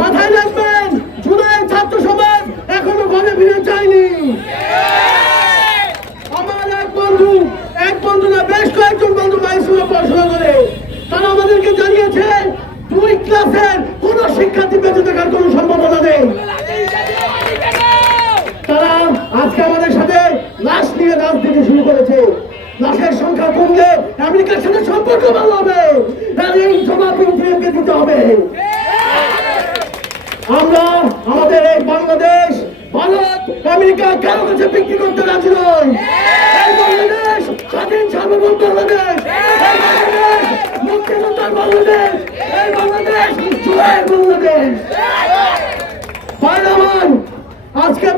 মাথায় রাখবেন, জুলাই ছাত্র সমাজ এখনও ঘরে ফিরে যায়নি। আমার এক বন্ধু এক বন্ধু না, বেশ কয়েকজন বন্ধু মাইসুরে পড়াশোনা করে। তারা আমাদেরকে জানিয়েছে, দুই ক্লাসের কোন শিক্ষার্থী বেঁচে থাকার কোনো সম্ভাবনা নেই। তারা আজকে আমাদের সাথে লাশ নিয়ে রাজনীতি শুরু করেছে। লাশের সংখ্যা কমলে আমেরিকার সাথে সম্পর্ক ভালো হবে আর এই জবাব ইউক্রেনকে দিতে হবে আমরা, আমাদের এই বাংলাদেশ, ভারত, আমেরিকা কারও কাছে বিক্রি করতে রাজি নই বাংলাদেশ, স্বাধীন, সার্বভৌম বাংলাদেশ।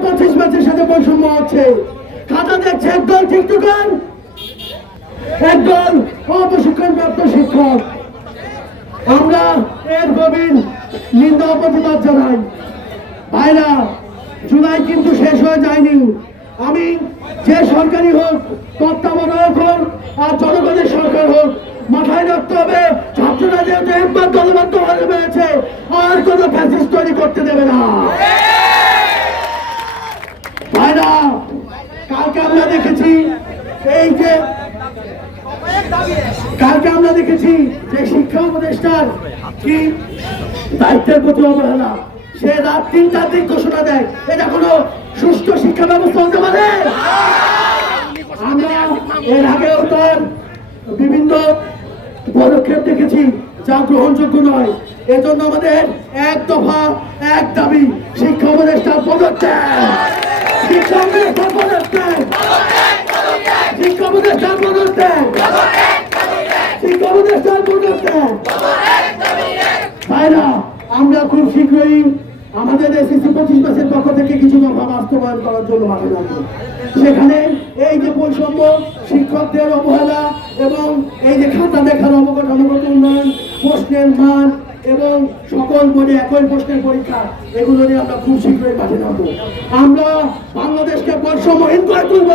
পঁচিশ ম্যাচের সাথে বৈষম্য হচ্ছে খাতা দেখছে একদল টিকটকার একদল অপ্রশিক্ষণ শিক্ষক। আমরা এর গভীর নিন্দা প্রতিবাদ জানাই। ভাইরা, জুলাই কিন্তু শেষ হয়ে যায়নি। আমি যে সরকারি হোক, তত্ত্বাবধায়ক হোক আর জনগণের সরকার হোক, মাথায় রাখতে হবে, ছাত্ররা যেহেতু একবার দলবদ্ধ হয়ে পেরেছে আর কোনো ফ্যাসিস্ট তৈরি করতে দেবে না। ভাইরা, কালকে আমরা দেখেছি, এই যে কালকে আমরা দেখেছি যে শিক্ষা উপদেষ্টার কি দায়িত্বের প্রতি অবহেলা। সে রাত তিনটার দিন ঘোষণা দেয়, এটা কোনো সুষ্ঠু শিক্ষা ব্যবস্থা হতে পারে? আমরা এর আগেও তার বিভিন্ন পদক্ষেপ দেখেছি, যা গ্রহণযোগ্য নয়। এজন্য আমাদের এক দফা, এক দাবি, শিক্ষা উপদেষ্টার পদত্যাগ। শিক্ষা উপদেষ্টার পদত্যাগ শিক্ষা পদত্যাগ শিক্ষা উপদেষ্টার পদত্যাগ ভাইরা, আমরা খুব শীঘ্রই আমাদের এসএসসি পঁচিশ মাসের পক্ষ থেকে কিছু দফা বাস্তবায়ন করার জন্য মাঠে নামবো সেখানে এই যে বৈষম্য শিক্ষকদের অবহেলা এবং এই যে খাতা দেখার অবকাঠামোগত উন্নয়ন, প্রশ্নের মান এবং সকল বোর্ডে একই প্রশ্নের পরীক্ষা, এগুলো নিয়ে আমরা খুব শীঘ্রই মাঠে নামবো আমরা বাংলাদেশকে বৈষম্যহীন করে তুলব